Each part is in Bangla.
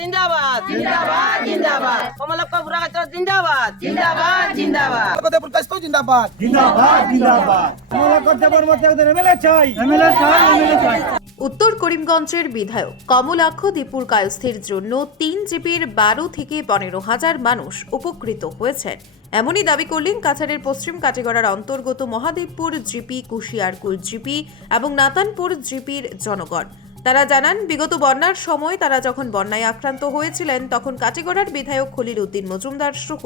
জিন্দাবাদ জিন্দাবাদ জিন্দাবাদ কমলক্ষ বুড়াগাছ জিন্দাবাদ জিন্দাবাদ জিন্দাবাদ জিন্দাবাদ জিন্দাবাদ জিন্দাবাদ কমলাকর দেবর মধ্যে একজন এমএলএ চাই এমএলএ চাই। উত্তর করিমগঞ্জের বিধায়ক কমলাক্ষ দীপুর কায়স্থের জন্য 3 জিপির 12 থেকে 15,000 মানুষ উপকৃত হয়েছেন, এমনই দাবি করলেন কাছাড়ের পশ্চিম কাটিগড়ার অন্তর্গত মহাদেবপুর জিপি, কুশিয়ারকুল জিপি এবং নাতানপুর জিপির জনগণ। তারা জানান, বিগত বন্যার সময় তারা যখন বন্যায় আক্রান্ত হয়েছিলেন তখন কাটিগড়ার বিধায়ক খলিল উদ্দিন মজুমদার সহ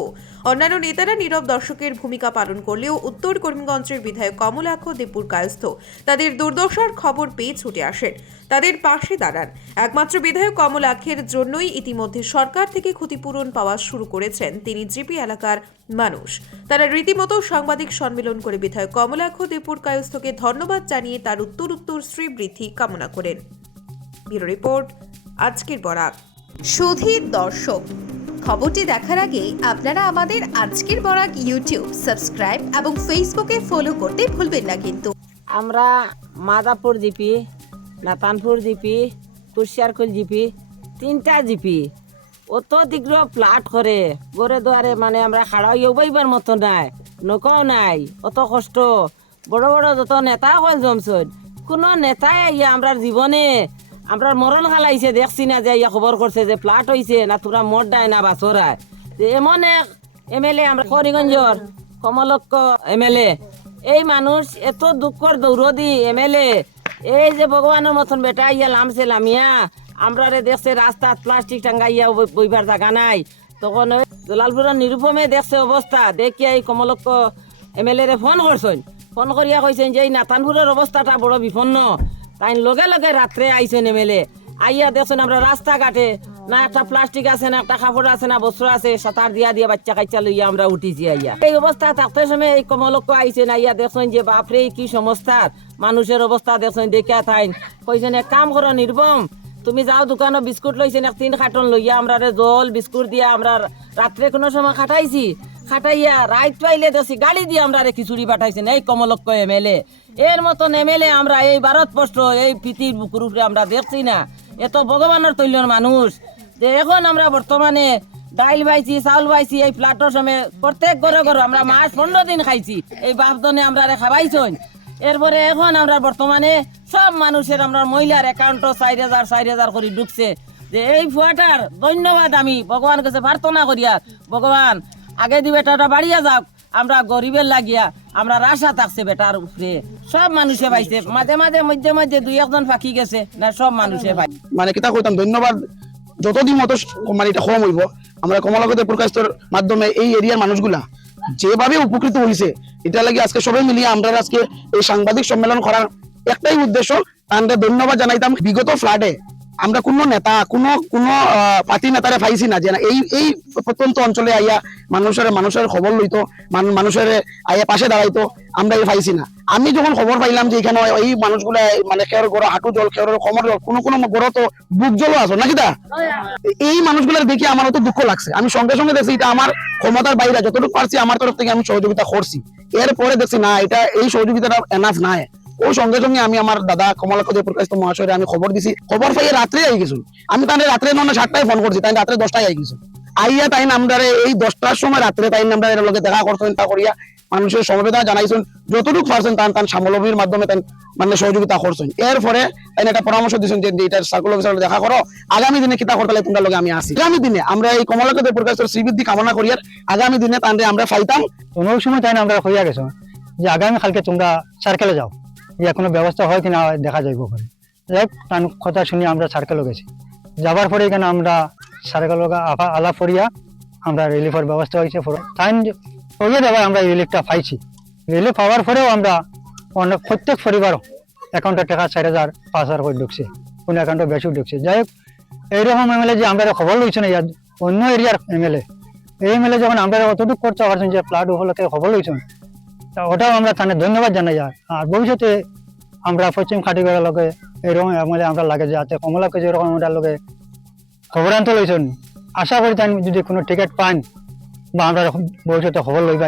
অন্যান্য নেতারা নীরব দর্শকের ভূমিকা পালন করলেও উত্তর করিমগঞ্জের বিধায়ক কমলাক্ষ দীপুর কায়স্থ তাদের দুর্দশার খবর পেয়ে ছুটে আসেন, তাদের পাশে দাঁড়ান। একমাত্র বিধায়ক কমলাক্ষের জন্যই ইতিমধ্যে সরকার থেকে ক্ষতিপূরণ পাওয়া শুরু করেছেন তিনি জিপি এলাকার মানুষ। তারা রীতিমতো সাংবাদিক সম্মেলন করে বিধায়ক কমলাক্ষ দীপুর কায়স্থকে ধন্যবাদ জানিয়ে তার উত্তর শ্রীবৃদ্ধি কামনা করেন। ব্যুরো রিপোর্ট, আজকের বরাক। সুধীর দর্শক, খবরটি দেখার আগে আপনারা আমাদের আজকের বরাক ইউটিউব সাবস্ক্রাইব এবং ফেসবুকে ফলো করতে ভুলবেন না কিন্তু। আমরা Madhapur GP, Natanpur GP, কুশিয়ারকুল GP, 3টা জিপি অত দীর্ঘ প্লাট করে গড়ে দুয়ারে মানে আমরা খাড়াইও বইবার মতো নাই, নৌকাও নাই, অত কষ্ট। বড় বড় যত নেতা হল জমছন, কোনো নেতাই ইয়া আমরা জীবনে আমরা মরণ খালাইছে দেখছি না যে ইয়া খবর করছে যে প্লাট হয়েছে না তোরা মর দেয় না বাছরায়। এমন এক এমএলএ আমরা করিমগঞ্জর কমলক্ষ এমএলএ, এই মানুষ এত দুঃখর দৌড়দি এমএলএ, এই যে ভগবানের মতন বেটা ইয়া লামছে লামিয়া আমরা দেখছে রাস্তাত প্লাস্টিক টাঙ্গাইয়া বইবার জায়গা নাই। তখন ওই জলালপুরের নিরুপমে দেখছে অবস্থা, দেখিয়া এই কমলক্ষ এমএলএ রে ফোন করছেন, ফোন করিয়া কইছেন যে এই নাতানপুরের অবস্থাটা বড় বিপন্ন। তাই লগে লগে রাত্রে আইছেন এমএলএ, আইয়া দেখছেন আমরা রাস্তাঘাটে না একটা প্লাস্টিক আছে না একটা কাপড় আছে না বস্ত্র আছে, সাঁতার দিয়া দিয়া বাচ্চা কাচ্চা লইয়া আমরা উঠিছি। আইয়া এই অবস্থা থাকতে সময় এই কমলক্ষ আইছেন, আইয়া দেখছেন যে বাপরে কি সমস্যা মানুষের অবস্থা দেখছেন, দেখিয়া থাইন কইছেন এক কাম করো নির্বম, তুমি যাও দোকানে বিস্কুট লইছেন 3 কার্টন লইয়া আমরা জল বিস্কুট দিয়া আমরা রাত্রে কোনো সময় খাটাইছি, খাটাইয়া রাইত পাইলে দেখছি গাড়ি দিয়ে আমরা খিচুড়ি পাঠাইছেন এই কমলক্ষ এমএলএ। এর মতন এমএলএ আমরা এই ভারতবর্ষ এই পৃথিবীর বুকুর উপরে আমরা দেখছি না, এত ভগবানের তৈলর মানুষ। যে এখন আমরা বর্তমানে ডাইল পাইছি, চাউল পাইছি, এই প্লাটের সময় প্রত্যেক ঘরে ঘরে আমরা মাস 15 দিন খাইছি, এই বাপদনে আমরা খাবাইছন। এরপরে এখন আমরা বর্তমানে সব মানুষের আমরা মহিলার অ্যাকাউন্টও 4,000 করে ঢুকছে। যে এই ফুয়াটার ধন্যবাদ আমি ভগবান কাছে প্রার্থনা করিয়া, ভগবান আগে দি বেটাটা বাড়িয়া যাক, আমরা গরিবের লাগিয়া আমরা আশা থাকছে বেটার উপরে। সব মানুষে পাইছে, মাঝে মাঝে মধ্যে মধ্যে 2-1 ফাঁকি গেছে না, সব মানুষে পাই। মানে কিতা কইতাম ধন্যবাদ যতদিন মতো মানে এটা কম হইব, আমরা কমলাক্ষ দীপুর কায়স্থর মাধ্যমে এই এরিয়ার মানুষগুলা যেভাবে উপকৃত হয়েছে, এটা লাগে আজকে সবাই মিলিয়ে আমরা আজকে এই সাংবাদিক সম্মেলন করার একটাই উদ্দেশ্য, তাদের ধন্যবাদ জানাইতাম। বিগত ফ্লাডে আমরা কোনো নেতা কোনো পার্টি নেতারে পাইছি না যে না এই প্রত্যন্ত অঞ্চলে আইয়া মানুষের খবর লইতো, মানুষের আইয়া পাশে দাঁড়াইতো, আমরা এই পাইছি না। আমি যখন খবর পাইলাম যে এখানে এই মানুষগুলা মানে খেয়ার গড় হাঁটু জল, খেয়ার কোমর জল, কোনো গড় তো বুক জলও আসো নাকি তা, এই মানুষগুলার দেখে আমার তো দুঃখ লাগছে। আমি সঙ্গে সঙ্গে দেখছি এটা আমার ক্ষমতার বাইরে, যতটুকু পারছি আমার তরফ থেকে আমি সহযোগিতা করছি। এরপরে দেখছি না এটা এই সহযোগিতাটা এনাফ নাই, ও সঙ্গে সঙ্গে আমি আমার দাদা কমলাক্ষ দীপুর কায়স্থ মহাশয় আমি খবর দিছি, খবর পাইয়ে রাত্রে আই গেছিল। আমি তাই রাত্রে 7টায় ফোন করছি, তাই রাত্রে 10টায় আই গেছিল। আইয়া তাই আমরা এই 10টার সময় রাত্রে তাই আমরা এর লগে দেখা করছেন, তা করিয়া মানুষের সমবেদনা জানাইছেন, যতটুকু পারছেন তান সামলভীর মাধ্যমে তাই মানে সহযোগিতা করছেন। এরপরে তাই একটা পরামর্শ দিচ্ছেন যে এটার সার্কুল অফিসার দেখা করো, আগামী দিনে কিতা করতে তোমরা লগে আমি আসি। আগামী দিনে আমরা এই কমলাক্ষ দীপুর কায়স্থর শ্রীবৃদ্ধি কামনা করিয়ার আগামী দিনে তানরে আমরা পাইতাম। কোনো সময় তাই আমরা হইয়া গেছো যে আগামী কালকে তোমরা সার্কেলে যাও, ইয়া কোনো ব্যবস্থা হয় কিনা দেখা যাইব করে। যাই তার কথা শুনি আমরা সার্কেলে গেছি, যাবার পরে এখানে আমরা সার্কেল আলাপ করিয়া আমরা রিলিফের ব্যবস্থা হয়েছে। তাই ওই দেবার আমরা রিলিফটা পাইছি, রিলিফ পাওয়ার পরেও আমরা প্রত্যেক পরিবার অ্যাকাউন্টে টাকা 4,000-5,000 করে ঢুকছে, কোনো অ্যাকাউন্টে বেশি ঢুকছে। যাই হোক এইরকম এমএলএ যে আমরা খবর লইছি না, অন্য এরিয়ার এমএলএ, এই এমএলএ যখন আমরা অতটুকু করতে পারছেন যে ফ্লাড উপলক্ষে খবর লইছেন, ওটাও আমরা তাহলে ধন্যবাদ জানাই। আর ভবিষ্যতে আমরা পশ্চিম খাটিগড়ার লগে এরকম এমএলএ আমরা লাগে যাতে কমলাক্ষ যেরকম ওটার লগে খবর আনতে লইছেন, আশা করি তাই যদি কোনো টিকিট পান বা আমরা ভবিষ্যতে খবর লইবা।